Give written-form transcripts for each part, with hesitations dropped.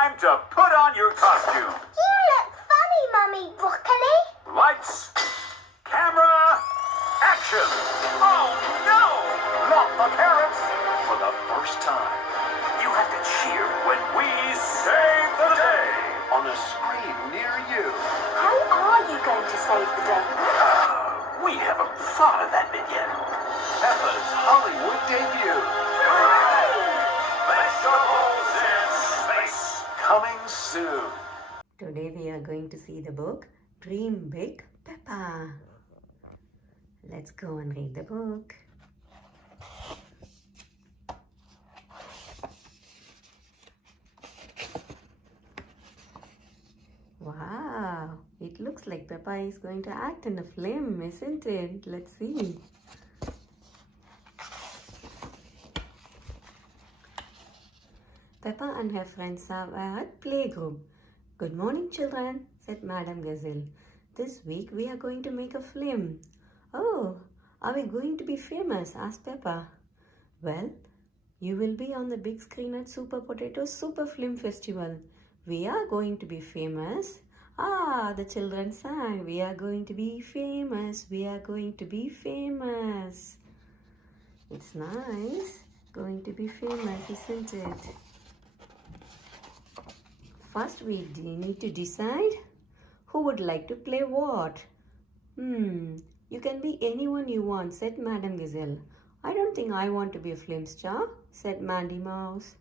Time to put on your costume. You look funny, Mummy Broccoli. Lights, camera, action. Oh no! Not the carrots. For the first time, you have to cheer when we save the day. On a screen near you. How are you going to save the day? We haven't thought of that bit yet. Peppa's Hollywood debut. Vegetables in space. Coming soon. Today we are going to see the book Dream Big Peppa. Let's go and read the book. Wow, it looks like Peppa is going to act in a film, isn't it? Let's see. Peppa and her friends are at playgroup. Good morning, children, said Madam Gazelle. This week we are going to make a film. Oh, are we going to be famous? Asked Peppa. Well, you will be on the big screen at Super Potato Super Film Festival. We are going to be famous. Ah, the children sang. We are going to be famous. We are going to be famous. It's nice. Going to be famous, isn't it? First, we need to decide who would like to play what. You can be anyone you want, said Madam Gazelle. I don't think I want to be a film star, said Mandy Mouse.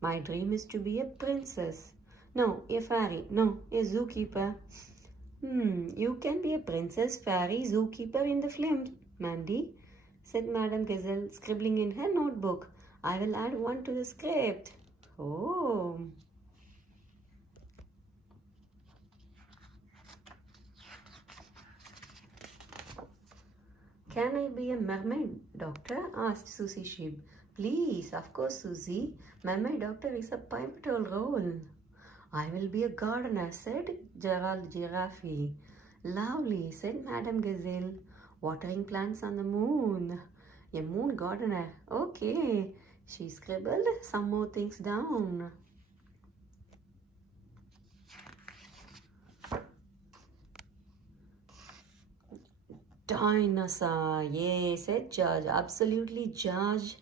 My dream is to be a princess. No, a fairy. No, a zookeeper. You can be a princess, fairy, zookeeper in the film, Mandy, said Madam Gazelle, scribbling in her notebook. I will add one to the script. Oh. Can I be a mermaid doctor? Asked Susie Sheep. Please, of course, Susie. Mermaid doctor is a pivotal role. I will be a gardener, said Gerald Giraffe. Lovely, said Madam Gazelle. Watering plants on the moon. A moon gardener. Okay. She scribbled some more things down. Dinosaur. Yes, said George. Absolutely, George.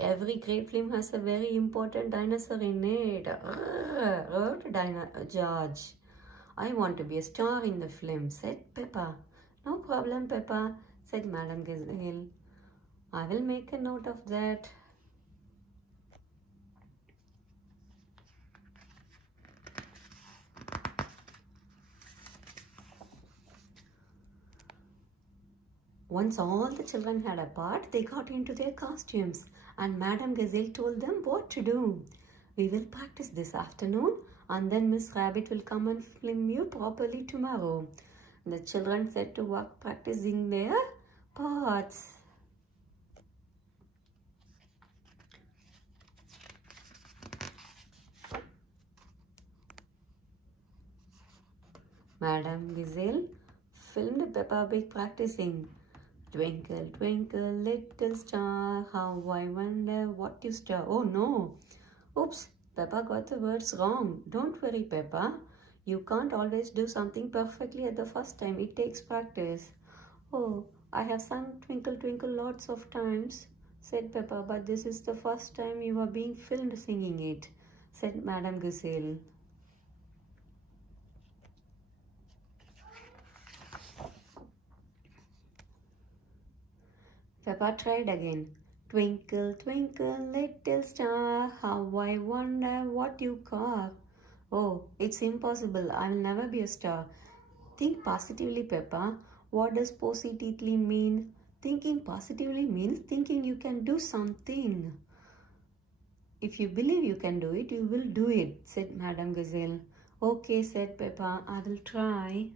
Every great film has a very important dinosaur in it. Wrote George. I want to be a star in the film, said Peppa. No problem, Peppa, said Madam Gazelle. I will make a note of that. Once all the children had a part, they got into their costumes and Madam Gazelle told them what to do. We will practice this afternoon and then Miss Rabbit will come and film you properly tomorrow. The children set to work practicing their parts. Madam Gazelle filmed Peppa Pig practicing. Twinkle, twinkle, little star, how I wonder what you star. Oh no! Oops, Peppa got the words wrong. Don't worry, Peppa. You can't always do something perfectly at the first time. It takes practice. Oh, I have sung Twinkle, Twinkle lots of times, said Peppa, but this is the first time you are being filmed singing it, said Madam Gazelle. Peppa tried again. Twinkle, twinkle, little star, how I wonder what you are. Oh, it's impossible. I'll never be a star. Think positively, Peppa. What does positively mean? Thinking positively means thinking you can do something. If you believe you can do it, you will do it, said Madam Gazelle. Okay, said Peppa, I will try.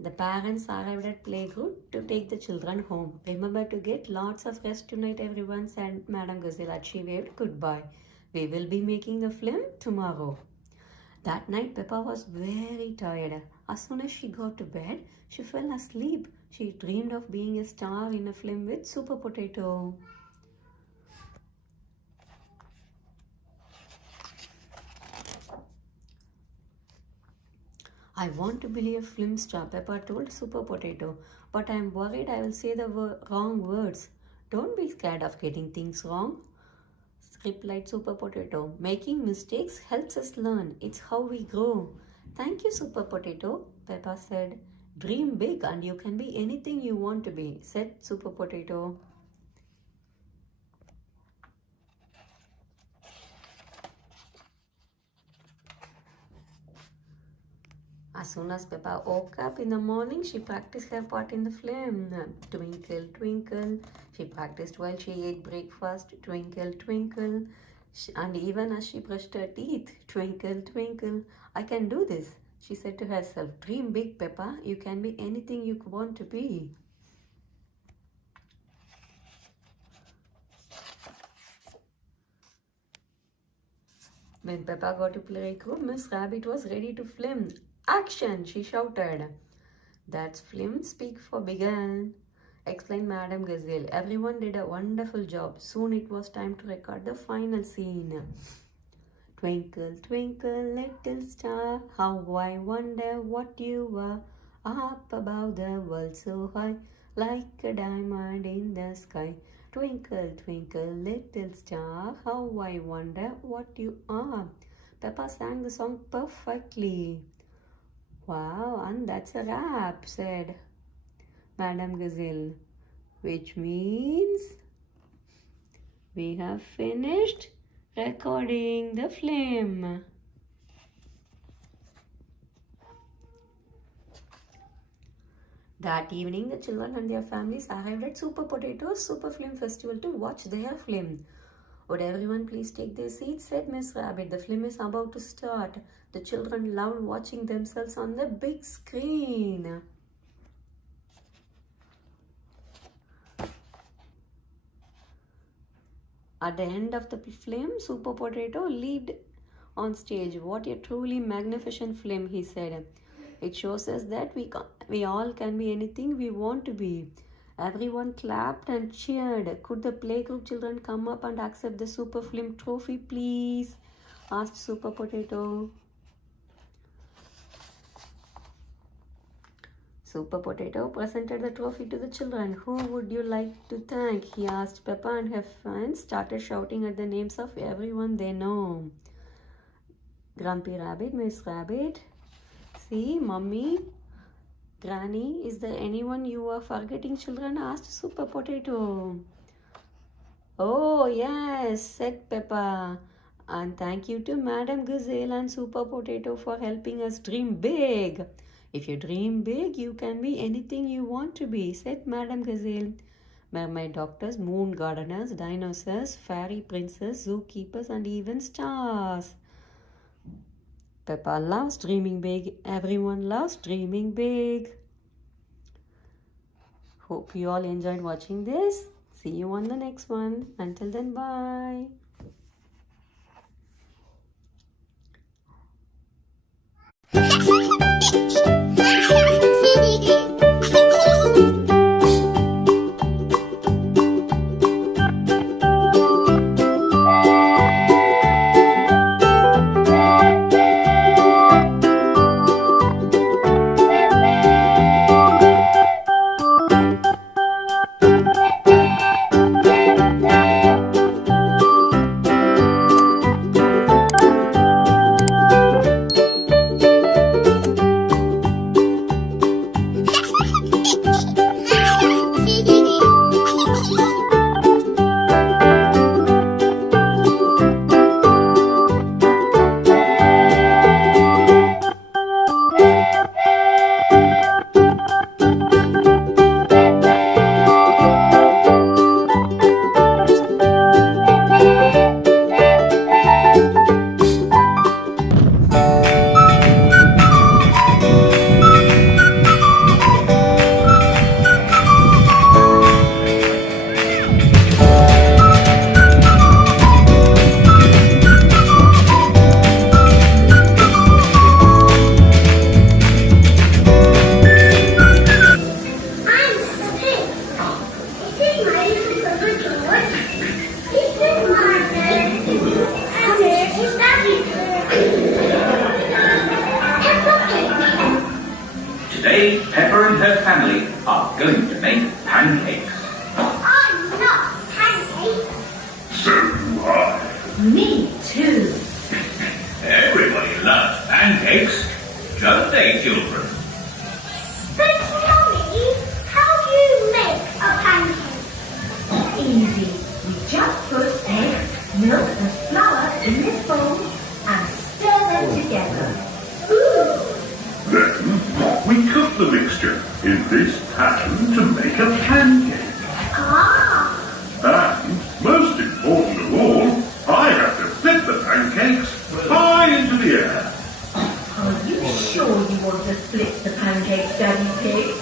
The parents arrived at playgroup to take the children home. Remember to get lots of rest tonight, everyone, said Madam Gazelle as she waved goodbye. We will be making the film tomorrow. That night, Peppa was very tired. As soon as she got to bed, she fell asleep. She dreamed of being a star in a film with Super Potato. I want to be a film star, Peppa told Super Potato, but I'm worried I will say the wrong words. Don't be scared of getting things wrong, replied Super Potato. Making mistakes helps us learn. It's how we grow. Thank you, Super Potato, Peppa said. Dream big and you can be anything you want to be, said Super Potato. As soon as Peppa woke up in the morning, she practiced her part in the film. Twinkle, twinkle. She practiced while she ate breakfast. Twinkle, twinkle. And even as she brushed her teeth, twinkle, twinkle. I can do this, she said to herself. Dream big, Peppa. You can be anything you want to be. When Peppa got to playroom, Miss Rabbit was ready to film. Action, she shouted. That's film speak for began, explained Madame Gazelle. Everyone did a wonderful job. Soon it was time to record the final scene. Twinkle, twinkle, little star, how I wonder what you are. Up above the world so high, like a diamond in the sky. Twinkle, twinkle, little star, how I wonder what you are. Peppa sang the song perfectly. Wow, and that's a wrap, said Madame Gazelle, which means we have finished recording the film. That evening, the children and their families arrived at Super Potato's Super Film Festival to watch their film. Would everyone please take their seats, said Miss Rabbit. The film is about to start. The children loved watching themselves on the big screen. At the end of the film, Super Potato leaped on stage. What a truly magnificent film, he said. It shows us that we all can be anything we want to be. Everyone clapped and cheered. Could the playgroup children come up and accept the Super Film trophy, please? Asked Super Potato. Super Potato presented the trophy to the children. Who would you like to thank? He asked. Peppa and her friends started shouting at the names of everyone they know. Grumpy Rabbit, Miss Rabbit, see, Mummy, Granny, is there anyone you are forgetting, children? Asked Super Potato. Oh, yes, said Peppa. And thank you to Madame Gazelle and Super Potato for helping us dream big. If you dream big, you can be anything you want to be, said Madame Gazelle. Mermaid doctors, moon gardeners, dinosaurs, fairy princes, zookeepers, and even stars. Peppa loves dreaming big. Everyone loves dreaming big. Hope you all enjoyed watching this. See you on the next one. Until then, bye. Big Peppa and her family are going to make pancakes. I love pancakes. So do I. Me too. Everybody loves pancakes, don't they, children? But Mummy, how do you make a pancake? Easy. We just put eggs, milk and flour in this bowl and stir them together. Then we cook the mixture in this pan to make a pancake. Ah, And, most important of all, I have to flip the pancakes high into the air. Are you sure you want to flip the pancakes, Daddy Pig?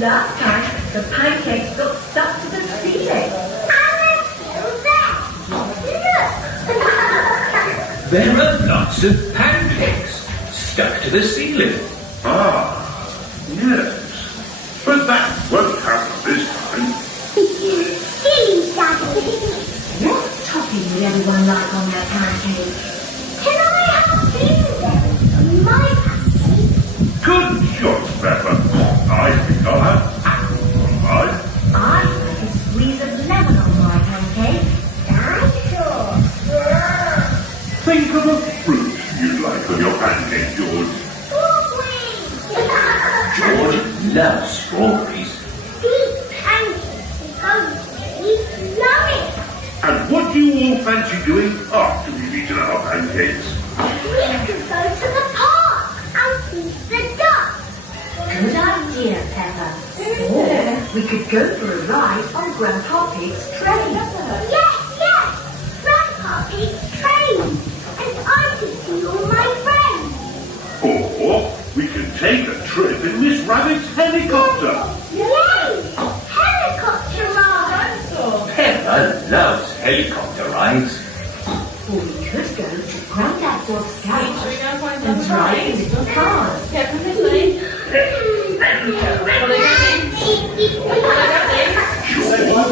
Last time the pancakes got stuck to the ceiling. and they're still there. Look. There are lots of pancakes stuck to the ceiling. Ah, yes. But that won't happen this time. Silly Daddy. What topping would everyone like on their pancakes? Can I have blueberries on my pancake? Good choice, Peppa. I think I'll have apples on mine. I like a squeeze of lemon on my pancake. Dinosaur. Think of a fruit you'd like on your pancake, George. Strawberries. George loves strawberries. These pancakes are going to be yummy. And what do you all fancy doing after we've eaten our pancakes? We could go to the park and feed the ducks. Good idea, Peppa. Or we could go for a ride on Grandpa Pig's train. Yes. Grandpa Pig's train. And I could see all my friends. Or we can take a trip in Miss Rabbit's helicopter. Yay! Helicopter ride. Peppa loves helicopter rides. Or we could go to Grandad Dog's garage and drive in little cars. George, what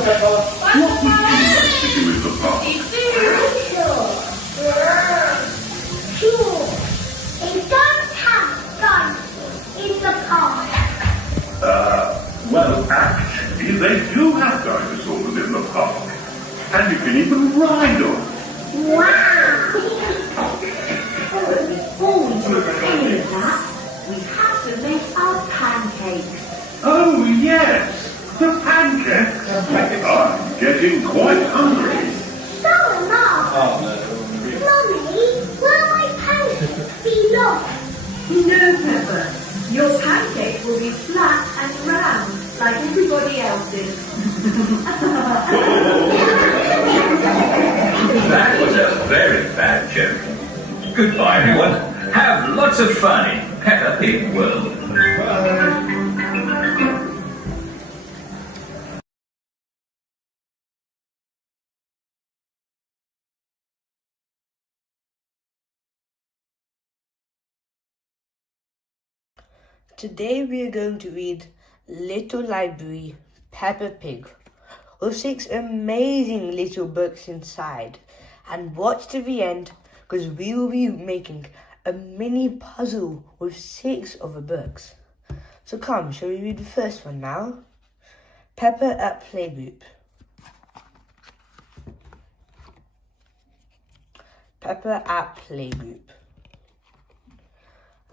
would you like to do in the park? Sure. They don't have dinosaurs in the park. Well, actually, they do have dinosaurs in the park. And you can even ride on them. Wow. Before we do any of that, we have to make our pancakes. Oh, yes, the pancakes. I'm getting quite hungry. So am I. Mummy, will my pancakes be long? No, Peppa. Your pancakes will be flat and round, like everybody else's. That was a very bad joke. Goodbye, everyone. Have lots of fun in Peppa Pig World. Today we are going to read Little Library Peppa Pig with 6 amazing little books inside, and watch to the end because we will be making a mini puzzle with 6 of the books. So come, shall we read the first one now? Peppa at Playgroup. Peppa at Playgroup.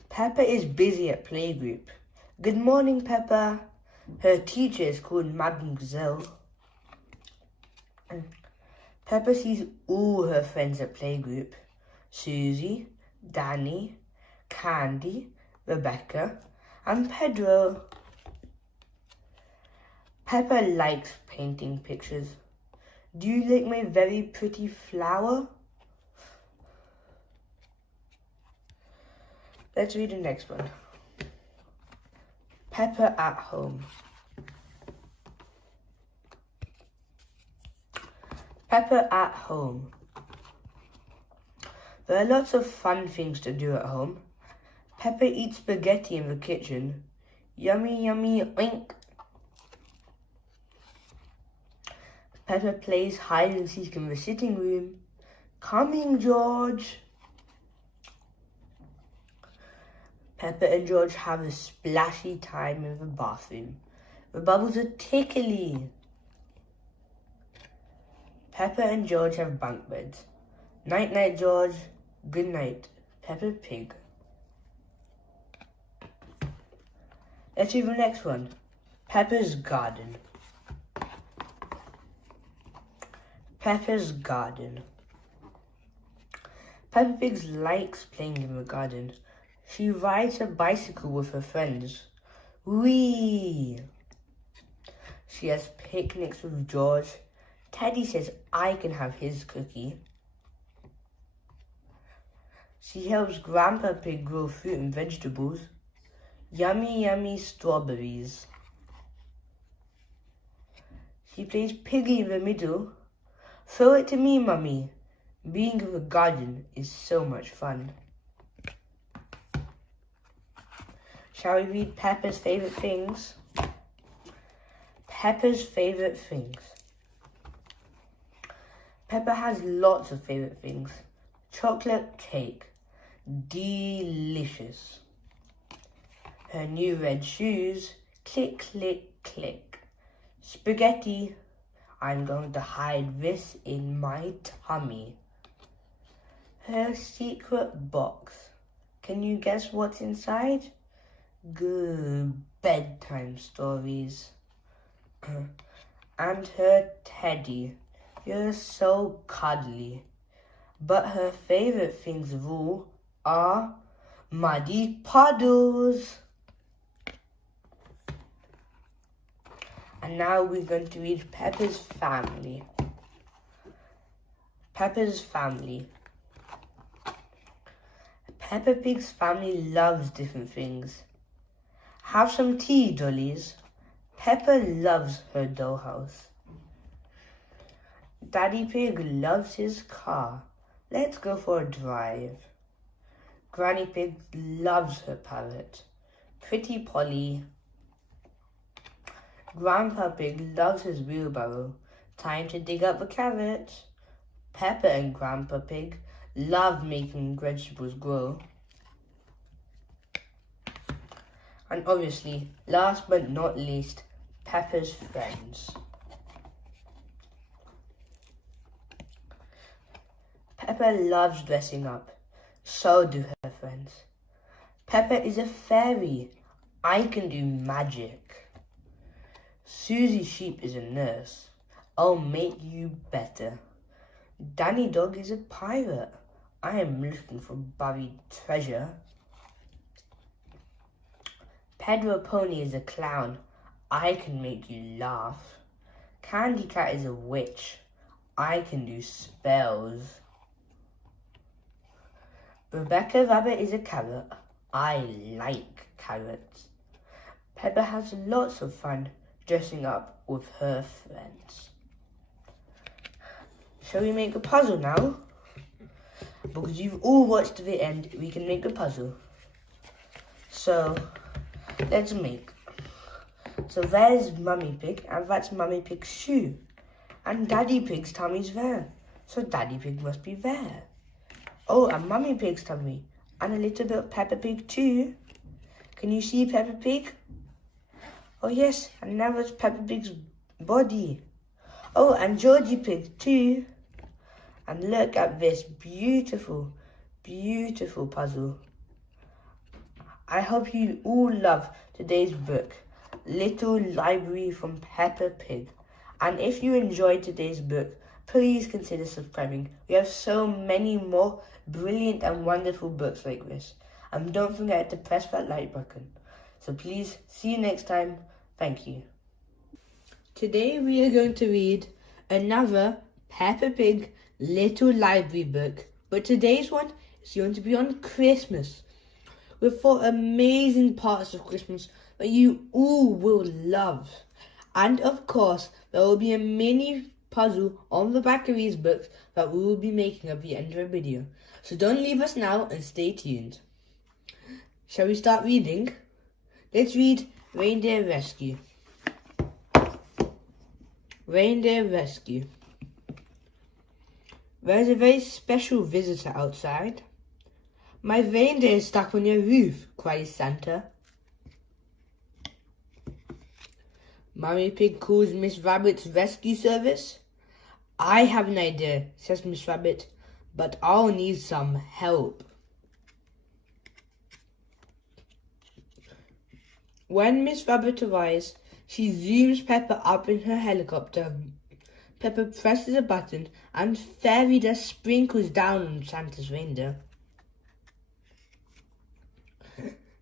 Peppa is busy at playgroup. Good morning, Peppa. Her teacher is called Madame Gazelle. Peppa sees all her friends at playgroup. Susie, Danny, Candy, Rebecca, and Pedro. Peppa likes painting pictures. Do you like my very pretty flower? Let's read the next one. Peppa at home. Peppa at home. There are lots of fun things to do at home. Peppa eats spaghetti in the kitchen. Yummy, yummy, oink. Peppa plays hide and seek in the sitting room. Coming, George. Peppa and George have a splashy time in the bathroom. The bubbles are tickly. Peppa and George have bunk beds. Night night, George. Good night, Peppa Pig. Let's do the next one. Peppa's garden. Peppa's garden. Peppa Pig likes playing in the garden. She rides her bicycle with her friends. Whee! She has picnics with George. Teddy says I can have his cookie. She helps Grandpa Pig grow fruit and vegetables. Yummy, yummy strawberries. She plays Piggy in the middle. Throw it to me, Mummy. Being in the garden is so much fun. Shall we read Peppa's favourite things? Peppa's favourite things. Peppa has lots of favourite things. Chocolate cake. Delicious. Her new red shoes. Click, click, click. Spaghetti. I'm going to hide this in my tummy. Her secret box. Can you guess what's inside? Good bedtime stories. And her teddy. You're so cuddly. But her favourite things of all are muddy puddles. And now we're going to read Peppa's family. Peppa's family. Peppa Pig's family loves different things. Have some tea, dollies. Peppa loves her dollhouse. Daddy Pig loves his car. Let's go for a drive. Granny Pig loves her parrot. Pretty Polly. Grandpa Pig loves his wheelbarrow. Time to dig up the carrot. Peppa and Grandpa Pig love making vegetables grow. And obviously, last but not least, Peppa's friends. Peppa loves dressing up. So do her friends. Peppa is a fairy. I can do magic. Susie Sheep is a nurse. I'll make you better. Danny Dog is a pirate. I am looking for buried treasure. Pedro Pony is a clown. I can make you laugh. Candy Cat is a witch. I can do spells. Rebecca Rabbit is a carrot. I like carrots. Peppa has lots of fun dressing up with her friends. Shall we make a puzzle now? Because you've all watched to the end, we can make a puzzle. So, let's make. So there's Mummy Pig, and that's Mummy Pig's shoe. And Daddy Pig's tummy's there. So Daddy Pig must be there. Oh, and Mummy Pig's tummy. And a little bit of Peppa Pig too. Can you see Peppa Pig? Oh yes, and now it's Peppa Pig's body. Oh, and Georgie Pig too. And look at this beautiful, beautiful puzzle. I hope you all love today's book, Little Library from Peppa Pig. And if you enjoyed today's book, please consider subscribing. We have so many more brilliant and wonderful books like this. And don't forget to press that like button. So please, see you next time. Thank you. Today we are going to read another Peppa Pig Little Library book. But today's one is going to be on Christmas. With 4 amazing parts of Christmas that you all will love. And of course, there will be a mini puzzle on the back of these books that we will be making at the end of the video. So don't leave us now and stay tuned. Shall we start reading? Let's read Reindeer Rescue. Reindeer Rescue. There's a very special visitor outside. My reindeer is stuck on your roof, cries Santa. Mummy Pig calls Miss Rabbit's rescue service. I have an idea, says Miss Rabbit, but I'll need some help. When Miss Rabbit arrives, she zooms Peppa up in her helicopter. Peppa presses a button and fairy dust sprinkles down on Santa's reindeer.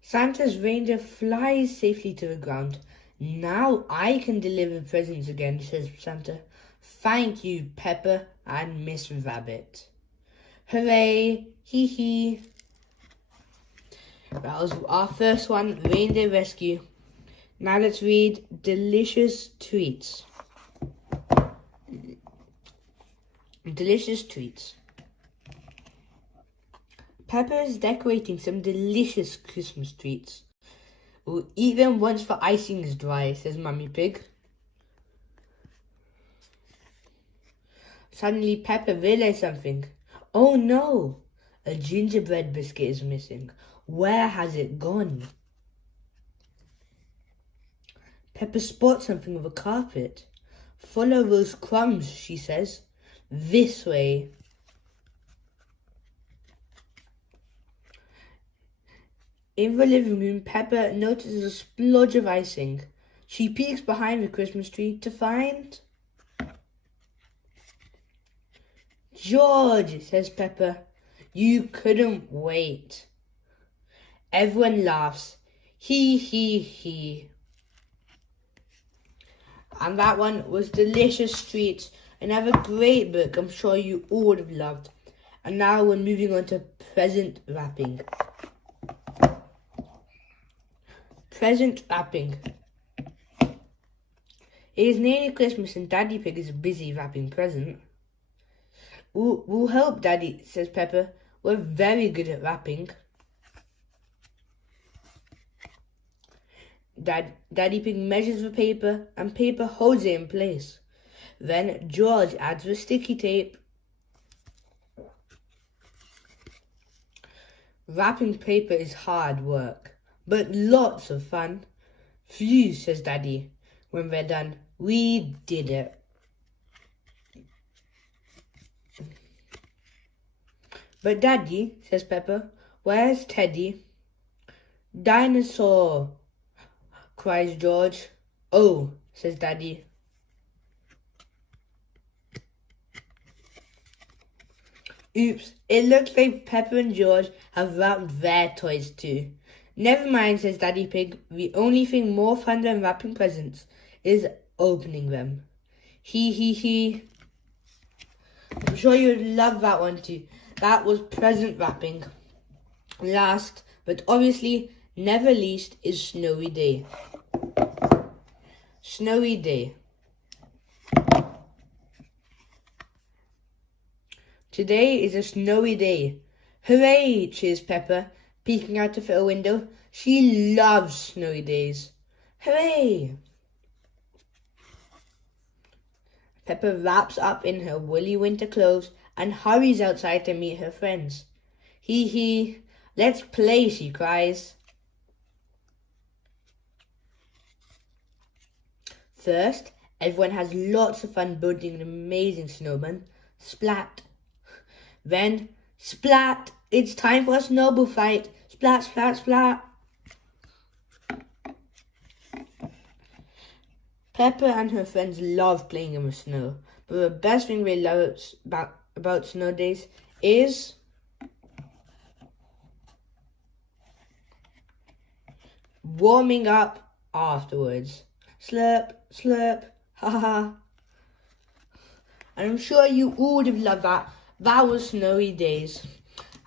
Santa's reindeer flies safely to the ground. Now I can deliver presents again, says Santa. Thank you, Peppa and Miss Rabbit. Hooray! Hee hee. That was our first one, reindeer rescue. Now let's read delicious treats. Delicious treats. Peppa is decorating some delicious Christmas treats. We'll eat them once the icing is dry, says Mummy Pig. Suddenly Peppa realized something. Oh no! A gingerbread biscuit is missing. Where has it gone? Peppa spots something on the carpet. Follow those crumbs, she says. This way. In the living room, Peppa notices a splodge of icing. She peeks behind the Christmas tree to find... George, says Peppa. You couldn't wait. Everyone laughs. Hee hee hee. And that one was Delicious Treats. Another great book I'm sure you all would have loved. And now we're moving on to present wrapping. Present wrapping. It is nearly Christmas and Daddy Pig is busy wrapping presents. We'll help Daddy, says Peppa. We're very good at wrapping. Daddy Pig measures the paper and Peppa holds it in place. Then George adds the sticky tape. Wrapping paper is hard work, but lots of fun. Phew, says Daddy. When we're done, we did it. But Daddy, says Peppa, where's Teddy? Dinosaur, cries George. Oh, says Daddy. Oops, it looks like Peppa and George have wrapped their toys too. Never mind, says Daddy Pig. The only thing more fun than wrapping presents is opening them. Hee hee hee. I'm sure you'd love that one too. That was present wrapping. Last, but obviously never least, is Snowy Day. Snowy Day. Today is a snowy day. Hooray, cheers Peppa, peeking out of her window. She loves snowy days. Hooray! Peppa wraps up in her woolly winter clothes and hurries outside to meet her friends. Hee hee, let's play, she cries. First, everyone has lots of fun building an amazing snowman. Splat. Then, splat! It's time for a snowball fight. Splat, splat, splat. Peppa and her friends love playing in the snow, but the best thing they love about snow days is warming up afterwards. Slurp, slurp, ha ha ha. And I'm sure you all would have loved that. That was Snowy Days.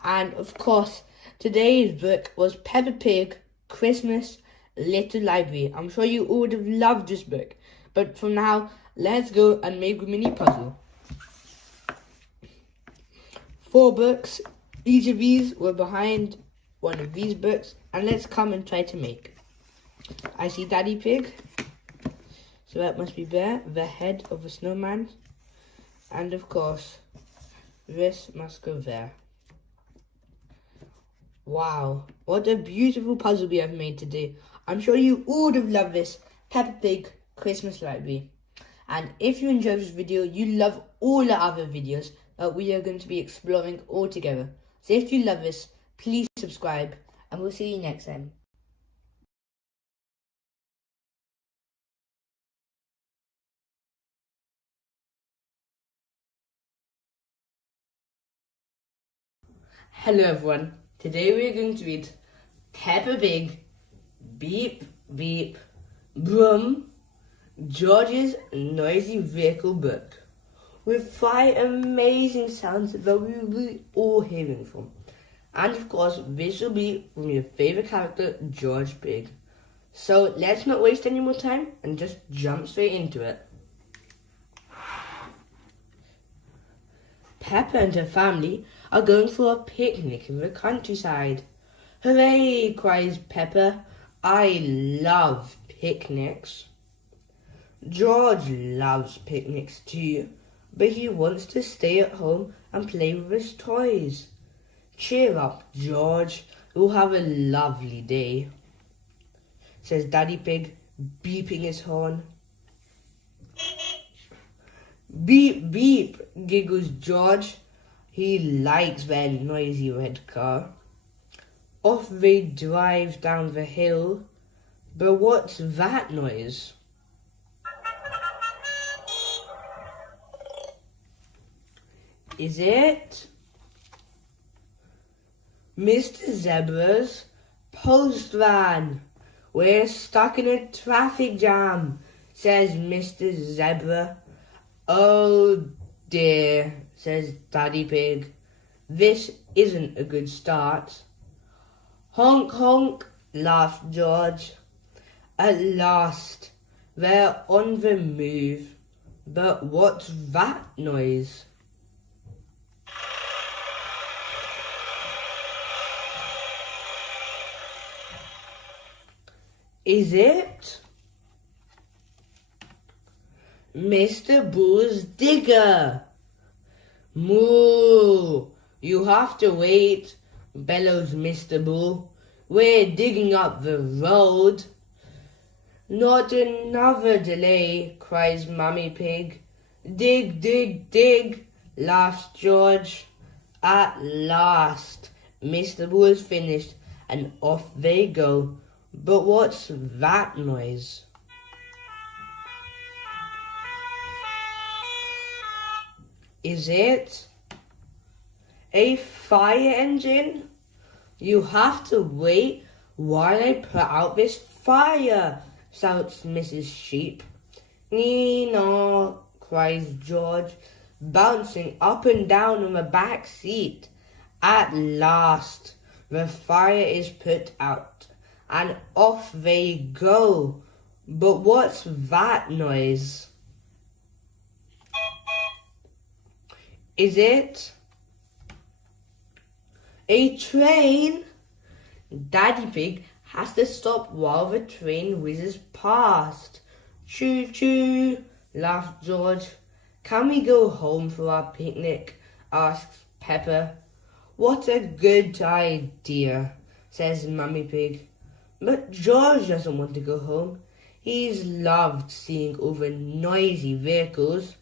And of course, today's book was Peppa Pig, Christmas Little Library. I'm sure you all would have loved this book. But for now, let's go and make a mini puzzle. 4 books. Each of these were behind one of these books. And let's come and try to make. I see Daddy Pig. So that must be there. The head of a snowman. And of course, this must go there. Wow, what a beautiful puzzle we have made today. I'm sure you all would have loved this Peppa Pig Christmas library. And if you enjoyed this video, you love all the other videos that we are going to be exploring all together. So if you love this, please subscribe and we'll see you next time. Hello everyone, today we are going to read Peppa Pig, Beep Beep, Brum, George's Noisy Vehicle book, with 5 amazing sounds that we will be all hearing from. And of course, this will be from your favourite character, George Pig. So let's not waste any more time and just jump straight into it. Peppa and her family are going for a picnic in the countryside. Hooray, cries Peppa. I love picnics. George loves picnics too, but he wants to stay at home and play with his toys. Cheer up, George. We'll have a lovely day, says Daddy Pig, beeping his horn. Beep, beep, giggles George. He likes their noisy red car. Off they drive down the hill. But what's that noise? Is it Mr. Zebra's post van? We're stuck in a traffic jam, says Mr. Zebra. Oh dear, says Daddy Pig. This isn't a good start. Honk honk, laughed George. At last, they're on the move. But what's that noise? Is it Mr. Bull's digger? Moo! You have to wait, bellows Mr. Bull. We're digging up the road. Not another delay, cries Mummy Pig. Dig, dig, dig, laughs George. At last, Mr. Bull is finished and off they go. But what's that noise? Is it a fire engine? You have to wait while I put out this fire, shouts Mrs. Sheep. Nee-naw, cries George, bouncing up and down on the back seat. At last, the fire is put out, and off they go. But what's that noise? Is it a train? Daddy Pig has to stop while the train whizzes past. Choo choo, laughed George. Can we go home for our picnic? Asks Peppa. What a good idea, says Mummy Pig. But George doesn't want to go home. He's loved seeing all the noisy vehicles.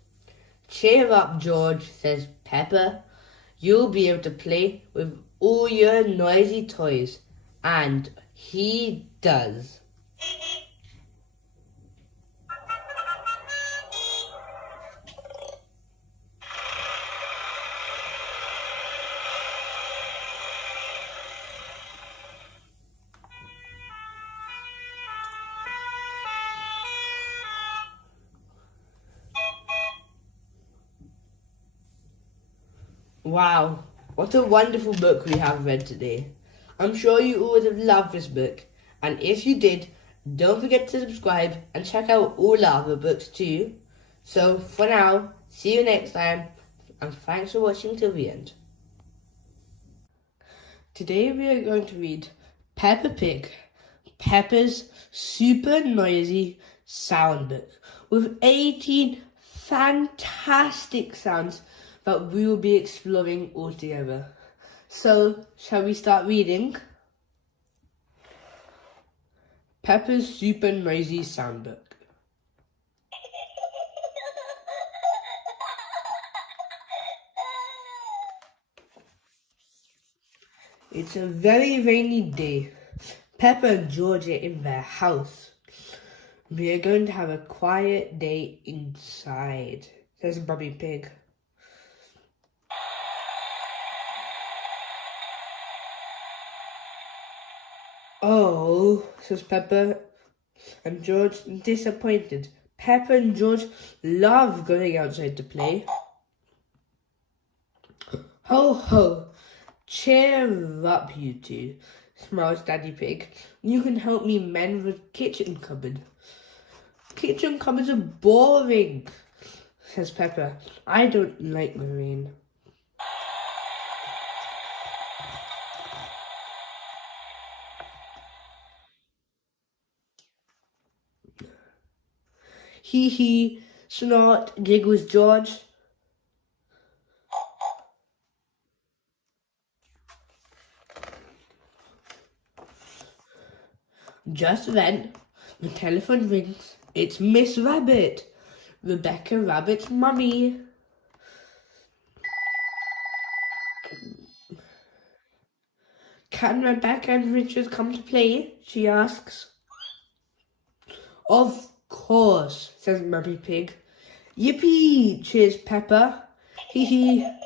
Cheer up, George, says Peppa. You'll be able to play with all your noisy toys. And he does. Wow, what a wonderful book we have read today. I'm sure you all would have loved this book, and if you did, don't forget to subscribe and check out all our other books too. So for now, see you next time, and thanks for watching till the end. Today we are going to read Peppa Pig, Peppa's super noisy sound book, with 18 fantastic sounds that we will be exploring all together. So, shall we start reading? Peppa's Super Noisy Soundbook. It's a very rainy day. Peppa and George are in their house. We are going to have a quiet day inside, says Mummy Pig. Oh, says Peppa and George, disappointed. Peppa and George love going outside to play. Ho ho, cheer up you two, smiles Daddy Pig. You can help me mend the kitchen cupboard. Kitchen cupboards are boring, says Peppa. I don't like the rain. Hee hee, snort, giggles George. Just then, the telephone rings. It's Miss Rabbit, Rebecca Rabbit's mummy. Can Rebecca and Richard come to play? She asks. Of course, says Mummy Pig. Yippee, cheers Peppa. Hee hee.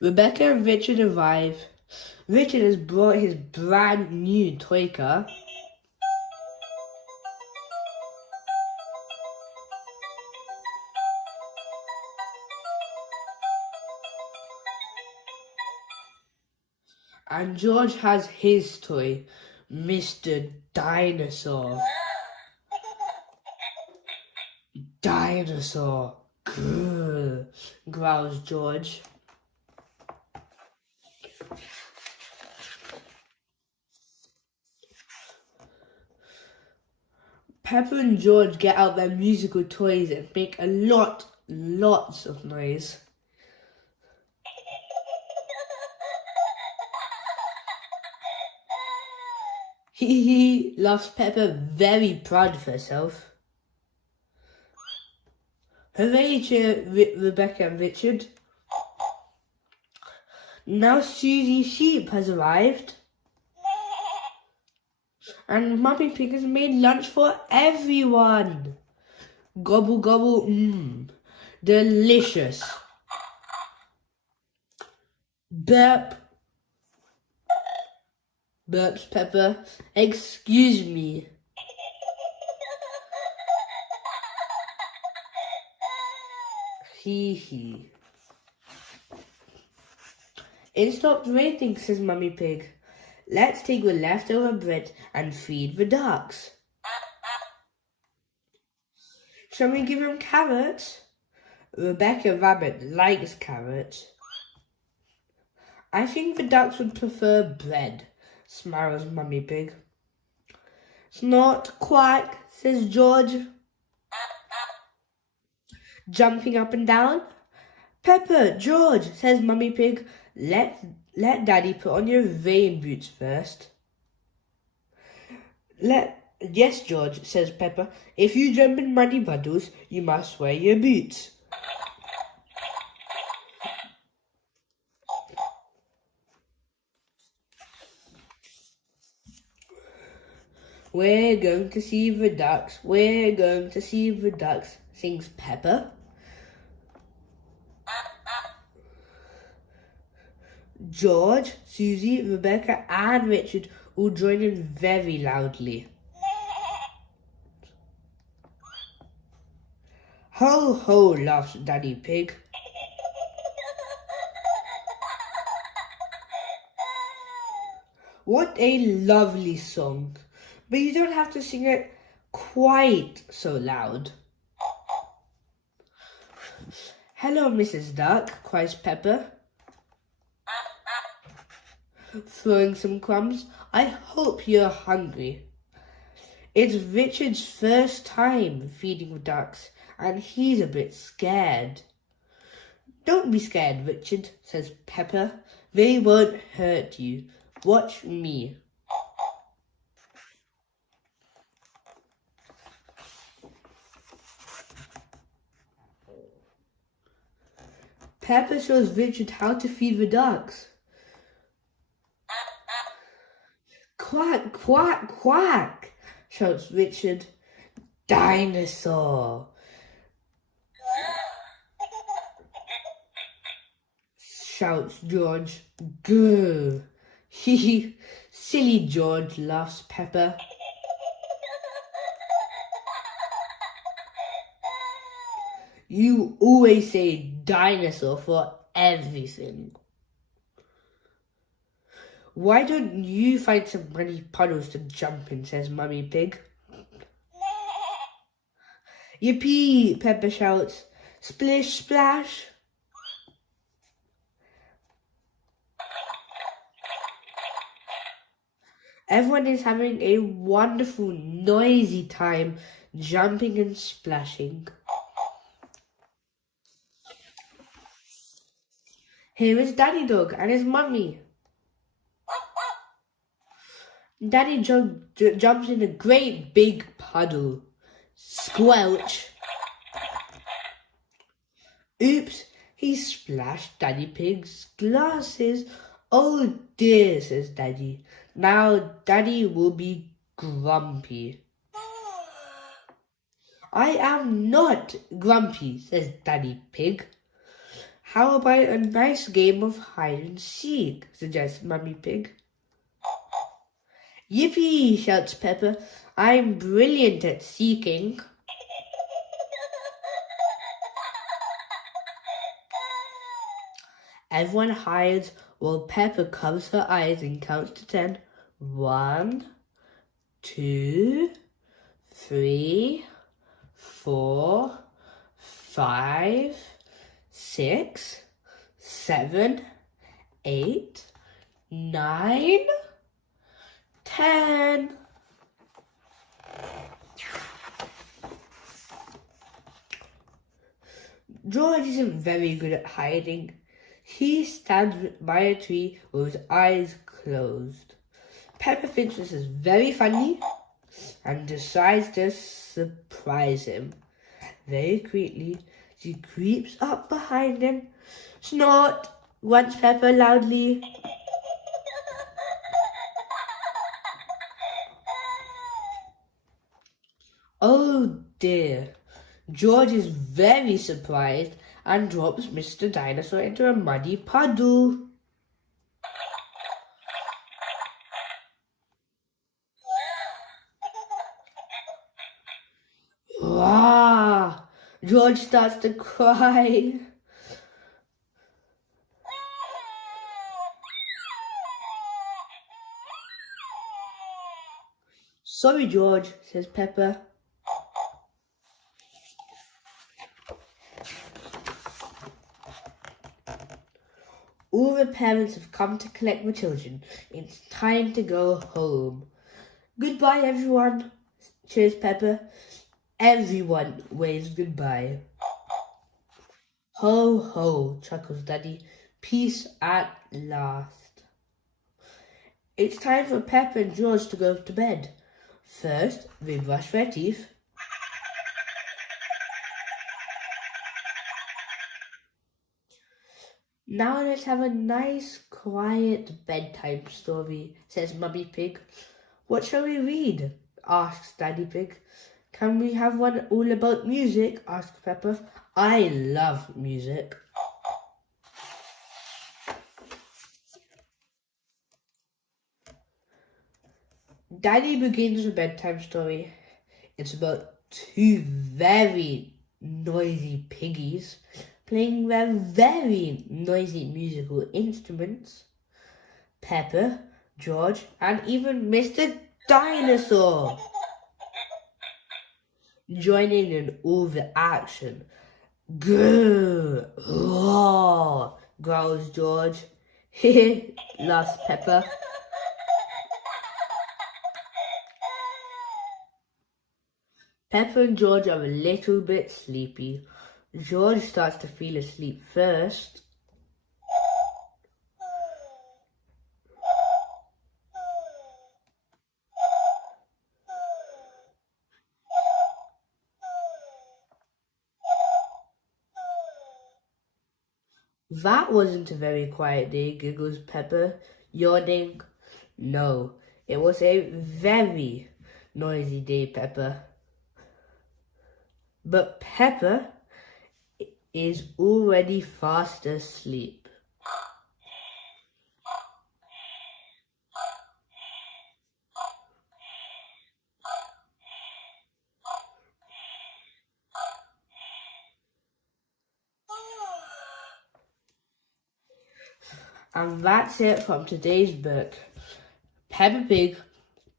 Rebecca and Richard arrive. Richard has brought his brand new toy car. And George has his toy, Mr. Dinosaur. Dinosaur. Grrr, growls George. Peppa and George get out their musical toys and make lots of noise. Hee hee, laughs Peppa, very proud of herself. Hooray, cheer Rebecca and Richard. Now Susie Sheep has arrived. And Mummy Pig has made lunch for everyone. Gobble gobble, delicious. Burp. Burps Peppa. Excuse me. Hee hee. It stopped raining, says Mummy Pig. Let's take the leftover bread and feed the ducks. Shall we give them carrots? Rebecca Rabbit likes carrots. I think the ducks would prefer bread, smiles Mummy Pig. Snort, quack, says George, jumping up and down. Peppa, George, says Mummy Pig, let Daddy put on your rain boots first. Yes, George, says Peppa. If you jump in muddy puddles, you must wear your boots. We're going to see the ducks. We're going to see the ducks, sings Peppa. George, Susie, Rebecca and Richard all join in very loudly. Ho ho, laughs Daddy Pig. What a lovely song. But you don't have to sing it quite so loud. Hello, Mrs. Duck, cries Peppa, throwing some crumbs. I hope you're hungry. It's Richard's first time feeding the ducks, and he's a bit scared. Don't be scared, Richard, says Peppa. They won't hurt you. Watch me. Peppa shows Richard how to feed the ducks. Quack, quack, quack, shouts Richard. Dinosaur, shouts George. Grr. Hee silly George, laughs Peppa. You always say dinosaur for everything. Why don't you find some muddy puddles to jump in, says Mummy Pig. Yippee, Peppa shouts. Splish, splash. Everyone is having a wonderful, noisy time jumping and splashing. Here is Daddy Dog and his mummy. Daddy jumps in a great big puddle. Squelch. Oops, he splashed Daddy Pig's glasses. Oh dear, says Daddy. Now Daddy will be grumpy. I am not grumpy, says Daddy Pig. How about a nice game of hide and seek, suggests Mummy Pig. Yippee, shouts Peppa. I'm brilliant at seeking. Everyone hides while Peppa covers her eyes and counts to 10. 1, 2, 3, 4, 5, 6, 7, 8, 9, 10. George isn't very good at hiding. He stands by a tree with his eyes closed. Peppa thinks this is very funny and decides to surprise him. Very quickly, she creeps up behind him. Snort, wants Peppa loudly. Oh dear. George is very surprised and drops Mr. Dinosaur into a muddy puddle. Wow! George starts to cry. Sorry, George, says Peppa. All the parents have come to collect the children. It's time to go home. Goodbye, everyone, cheers Peppa. Everyone waves goodbye. Ho, ho, chuckles Daddy. Peace at last. It's time for Peppa and George to go to bed. First, they brush their teeth. Now let's have a nice, quiet bedtime story, says Mummy Pig. What shall we read? Asks Daddy Pig. Can we have one all about music? Asks Peppa. I love music. Daddy begins a bedtime story. It's about two very noisy piggies playing their very noisy musical instruments. Peppa, George, and even Mr. Dinosaur joining in all the action. Grrr, roar, growls George. Heh, laughs Peppa. Peppa and George are a little bit sleepy. George starts to feel asleep first. That wasn't a very quiet day, giggles Peppa, yawning. No, it was a very noisy day, Peppa. But Peppa is already fast asleep. And that's it from today's book. Peppa Pig,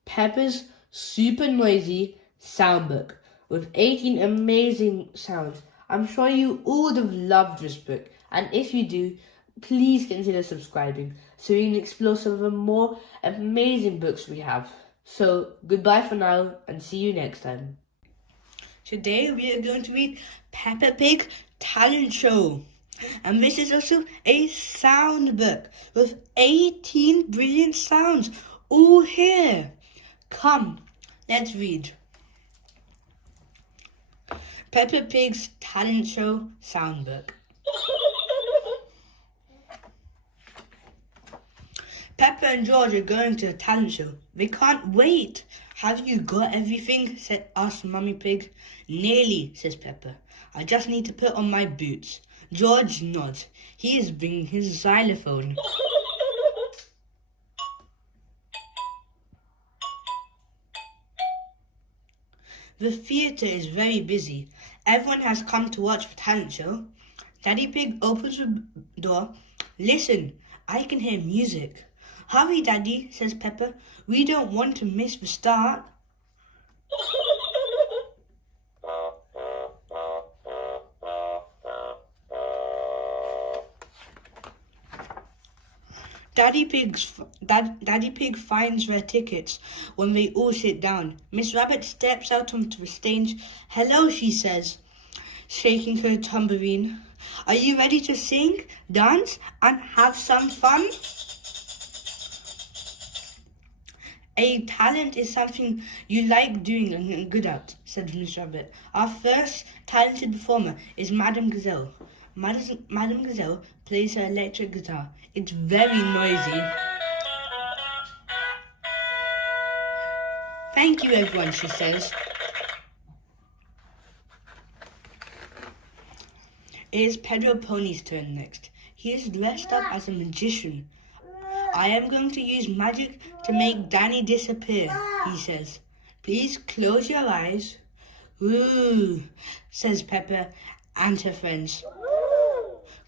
Peppa's super noisy sound book with 18 amazing sounds. I'm sure you all would have loved this book, and if you do, please consider subscribing so we can explore some of the more amazing books we have. So goodbye for now and see you next time. Today we are going to read Peppa Pig Talent Show. And this is also a sound book with 18 brilliant sounds all here. Come, let's read. Peppa Pig's Talent Show sound book. Peppa and George are going to a talent show. They can't wait. Have you got everything? asked Mummy Pig. Nearly, says Peppa. I just need to put on my boots. George nods. He is bringing his xylophone. The theatre is very busy. Everyone has come to watch the talent show. Daddy Pig opens the door. Listen, I can hear music. Hurry, Daddy, says Peppa. We don't want to miss the start. Daddy Pig finds their tickets when they all sit down. Miss Rabbit steps out onto the stage. Hello, she says, shaking her tambourine. Are you ready to sing, dance, and have some fun? A talent is something you like doing and good at, said Miss Rabbit. Our first talented performer is Madame Gazelle. Madame Gazelle plays her electric guitar. It's very noisy. Thank you, everyone, she says. It is Pedro Pony's turn next. He is dressed up as a magician. I am going to use magic to make Danny disappear, he says. Please close your eyes. Ooh, says Peppa and her friends,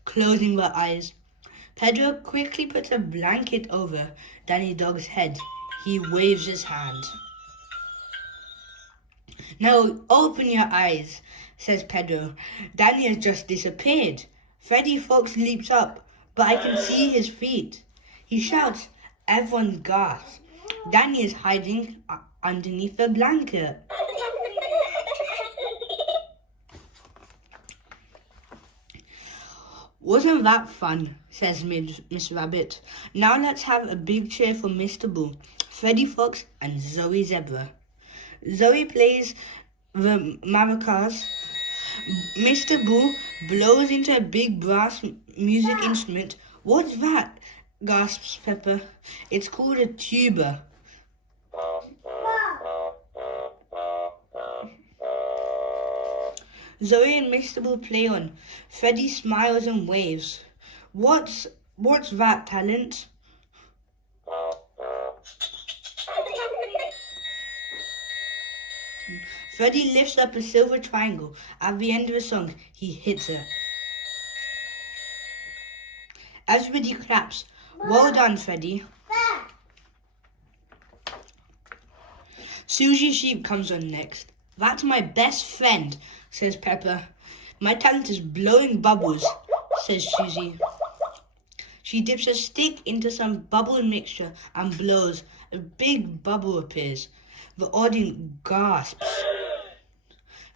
closing their eyes. Pedro quickly puts a blanket over Danny Dog's head. He waves his hand. Now open your eyes, says Pedro. Danny has just disappeared. Freddy Fox leaps up, but I can see his feet. He shouts. Everyone gasps. Danny is hiding underneath the blanket. Wasn't that fun, says Miss Rabbit. Now let's have a big cheer for Mr. Bull, Freddy Fox, and Zoe Zebra. Zoe plays the maracas. Mr. Bull blows into a big brass music instrument. What's that? Gasps Peppa. It's called a tuba. Zoe and Mr. Bull play on. Freddy smiles and waves. What's that, Talent? Freddy lifts up a silver triangle. At the end of the song, he hits it. Everybody claps. Well done, Freddy. Susie Sheep comes on next. That's my best friend, says Peppa. My talent is blowing bubbles, says Susie. She dips a stick into some bubble mixture and blows. A big bubble appears. The audience gasps.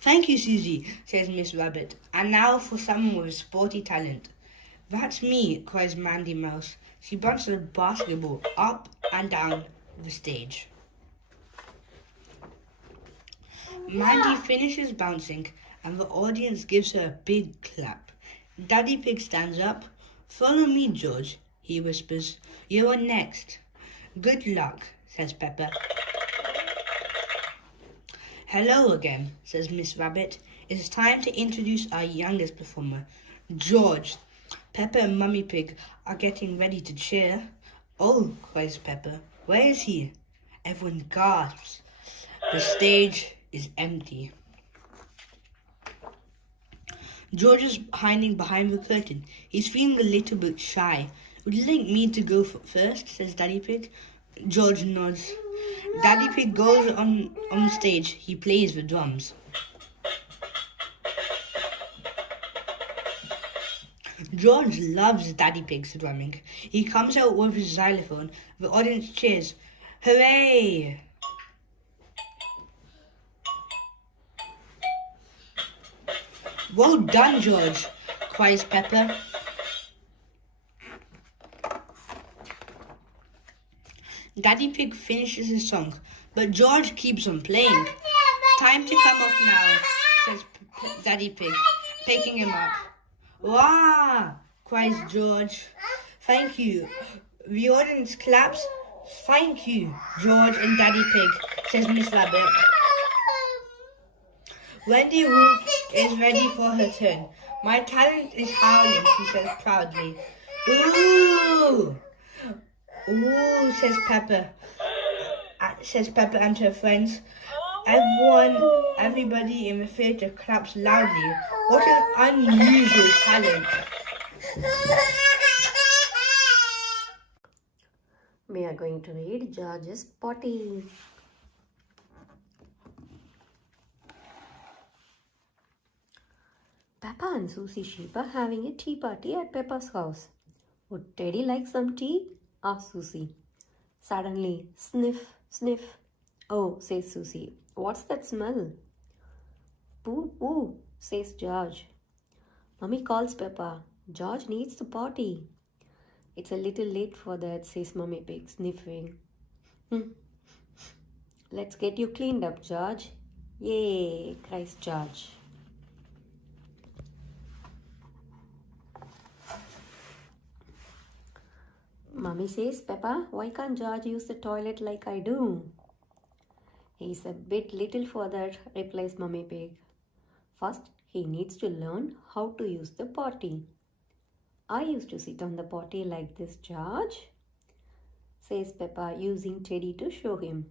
Thank you, Susie, says Miss Rabbit. And now for someone with sporty talent. That's me, cries Mandy Mouse. She bounces a basketball up and down the stage. Mandy finishes bouncing, and the audience gives her a big clap. Daddy Pig stands up. Follow me, George, he whispers. You're next. Good luck, says Peppa. Hello again, says Miss Rabbit. It's time to introduce our youngest performer, George. Peppa and Mummy Pig are getting ready to cheer. Oh, cries Peppa. Where is he? Everyone gasps. The stage is empty. George is hiding behind the curtain. He's feeling a little bit shy. Would you like me to go first, says Daddy Pig. George nods. Daddy Pig goes on stage. He plays the drums. George loves Daddy Pig's drumming. He comes out with his xylophone. The audience cheers. Hooray! Well done, George, cries Peppa. Daddy Pig finishes his song, but George keeps on playing. Time to come off now, says Daddy Pig, picking him up. Wow, cries George. Thank you. The audience claps. Thank you, George and Daddy Pig, says Miss Rabbit. Wendy Wolf is ready for her turn. My talent is howling, she says proudly. Ooh! Ooh, says Peppa and her friends. Everybody in the theatre claps loudly. What an unusual talent. We are going to read George's Potty. Peppa and Susie Sheep are having a tea party at Peppa's house. Would Teddy like some tea? Asked Susie. Suddenly, sniff, sniff. Oh, says Susie. What's that smell? Poo, poo, says George. Mummy calls Peppa. George needs the potty. It's a little late for that, says Mummy Pig, sniffing. Let's get you cleaned up, George. Yay, cries George. Mummy says, Peppa, why can't George use the toilet like I do? He's a bit little for that, replies Mummy Pig. First, he needs to learn how to use the potty. I used to sit on the potty like this, George, says Peppa, using Teddy to show him.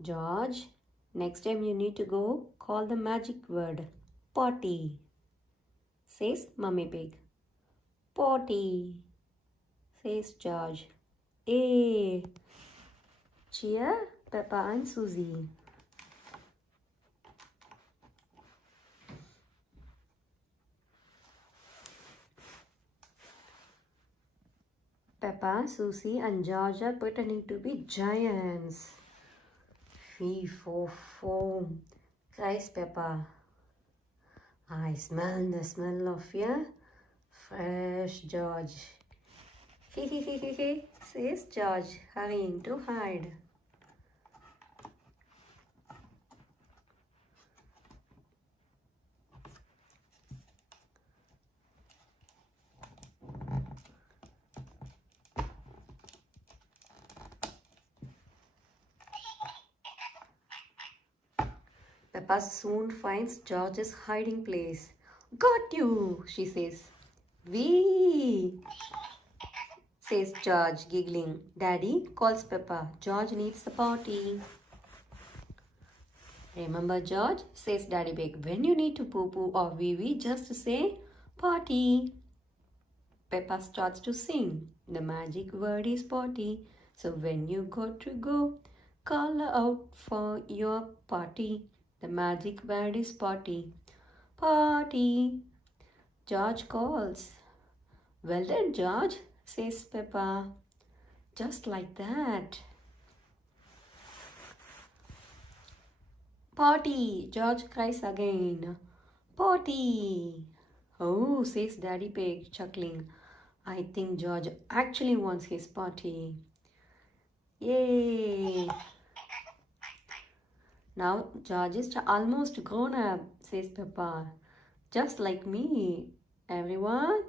George, next time you need to go, call the magic word, potty, says Mummy Pig. Potty, says George. Hey! Cheer, Peppa and Susie. Peppa, Susie and George are pretending to be giants. Fee, fo, foam, cries Peppa. I smell the smell of your fresh George. He, says George, hurrying to hide. Peppa soon finds George's hiding place. Got you, she says. Wee, says George, giggling. Daddy, calls Peppa. George needs the potty. Remember, George, says Daddy Pig, when you need to poo-poo or wee-wee, just say potty. Peppa starts to sing. The magic word is potty. So when you got to go, call out for your potty. The magic word is potty. Potty. George calls. Well done, George, says Peppa. Just like that. Potty. George cries again. Potty. Oh, says Daddy Pig, chuckling. I think George actually wants his potty. Yay! Now George is almost grown up, says Peppa. Just like me. Everyone,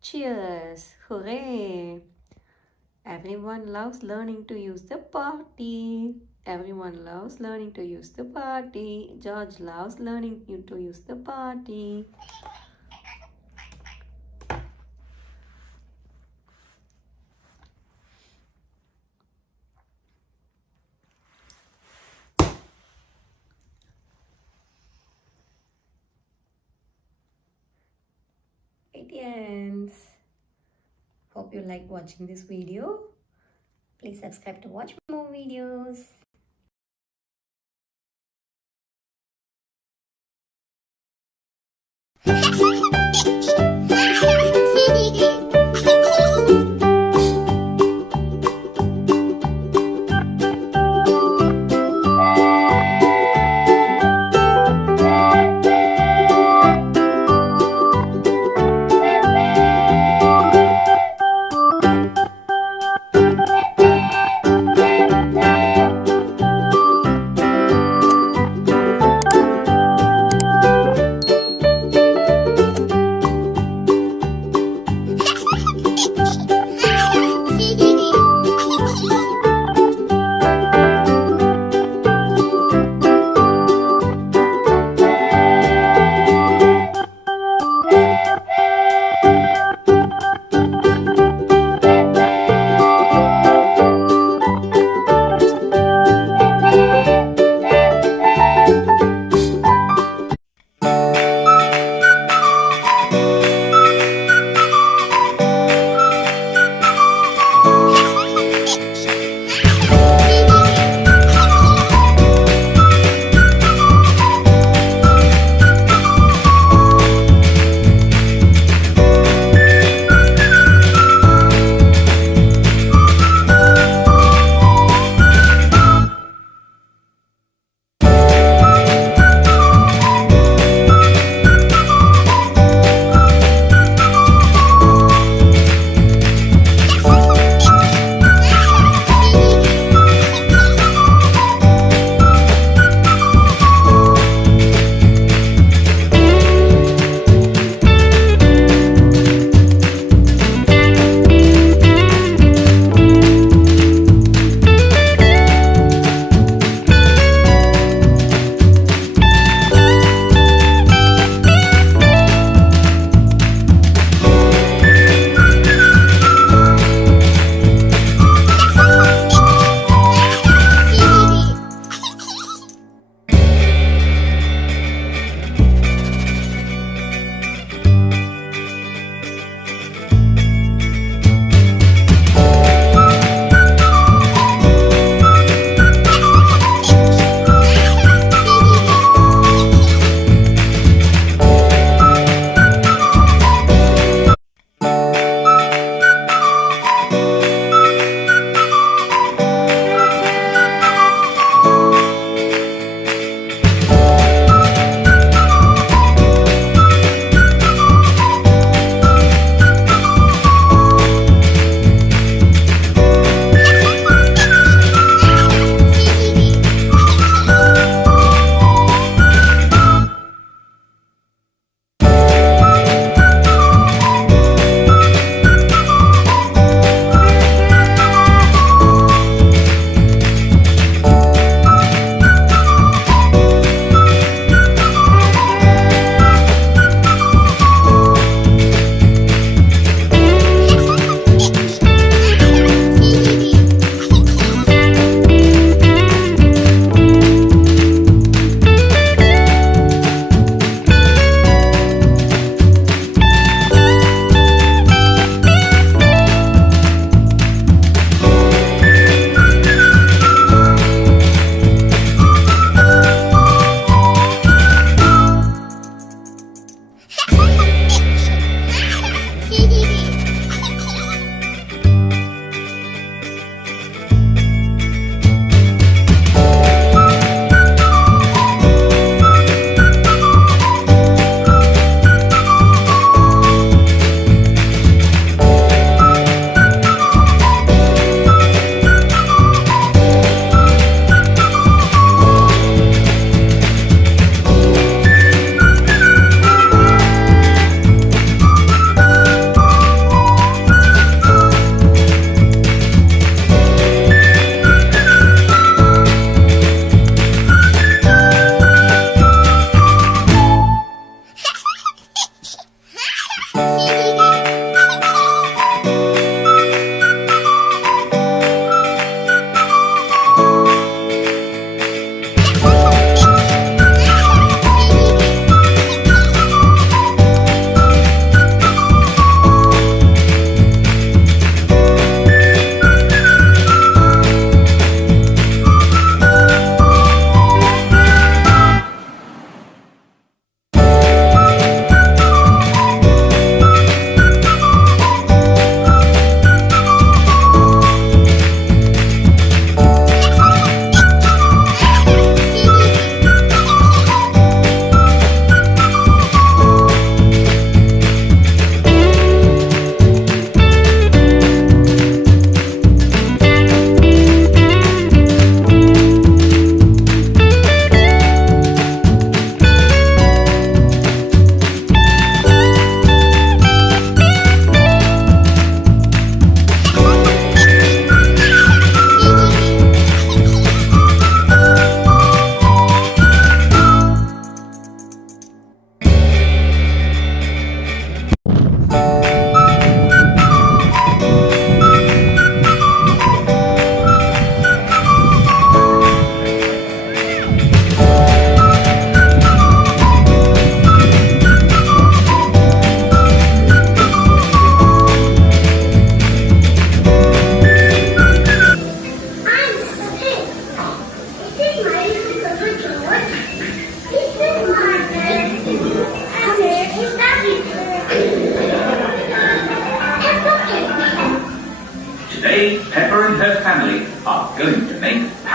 cheers! Hooray! Everyone loves learning to use the potty. Everyone loves learning to use the potty. George loves learning to use the potty. It ends. Hope you like watching this video. Please subscribe to watch more videos.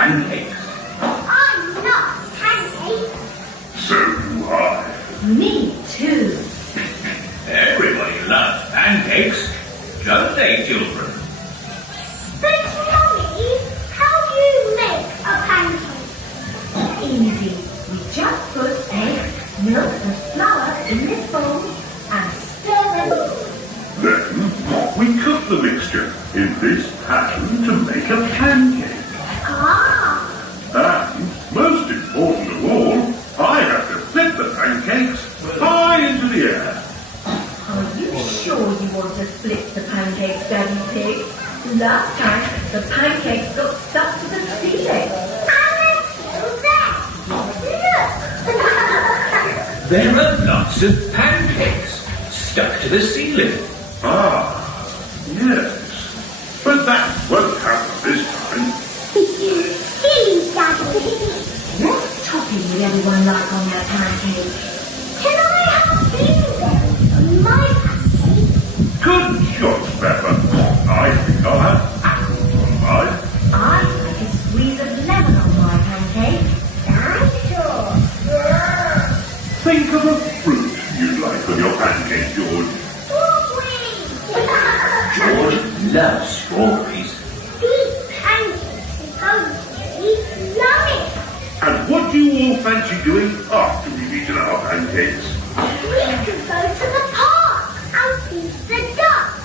pancakes. I love pancakes. So do I. Me too. Everybody loves pancakes, don't they, children? But Mummy, how do you make a pancake? Easy. We just put eggs, milk and flour in this bowl and stir them. Then we cook the mixture in this pan to make a pancake. Ah, And, most important of all, I have to flip the pancakes high into the air. Are you sure you want to split the pancakes, Daddy Pig? Last time, the pancakes got stuck to the ceiling. and they're still there. Look. There are lots of pancakes stuck to the ceiling. Ah, yes. But that won't happen this time. Silly Daddy. What topping would everyone like on their pancakes? Can I have blueberries on my pancake? Good choice, Peppa. I think I'll have apples on mine. I like a squeeze of lemon on my pancake. Dinosaur. Think of a fruit you'd like on your pancake, George. Strawberries. George loves strawberries. These pancakes are supposedly yummy. And what do you all fancy doing after we've eaten our pancakes? We could go to the park and feed the ducks.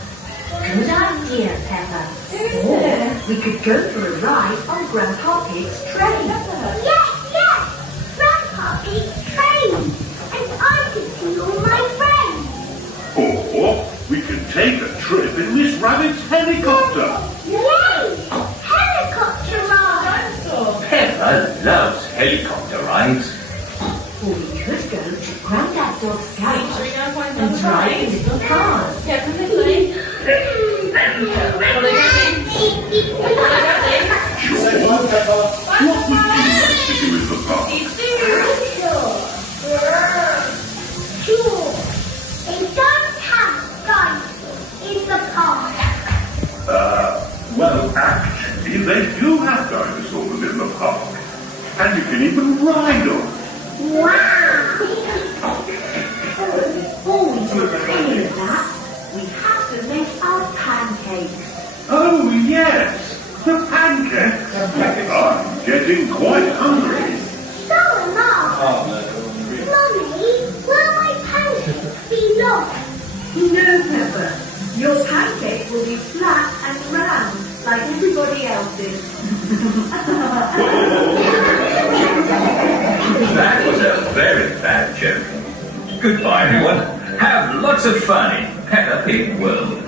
Good idea, Peppa. Or we could go for a ride on Grandpa Pig's train. Yes. Grandpa Pig's train. And I could see all my friends. Or we can take a trip in Miss Rabbit's helicopter. Yay! Helicopter ride. Peppa loves helicopter rides. Or we could go to Grandad Dog's garage and drive little cars. George, what would you like to do in the park? Sure. They don't have dinosaurs in the park. Well, actually, they do have dinosaurs in the park. And you can even ride them. Wow. Before we do any of that, we have to make our pancakes. Oh, yes, the pancakes. I'm getting quite hungry. So am I. Mummy, will my pancakes be long? No, Peppa. Your pancake will be flat and round like everybody else's. That was a very bad joke. Goodbye, everyone. Have lots of fun in Peppa Pig World.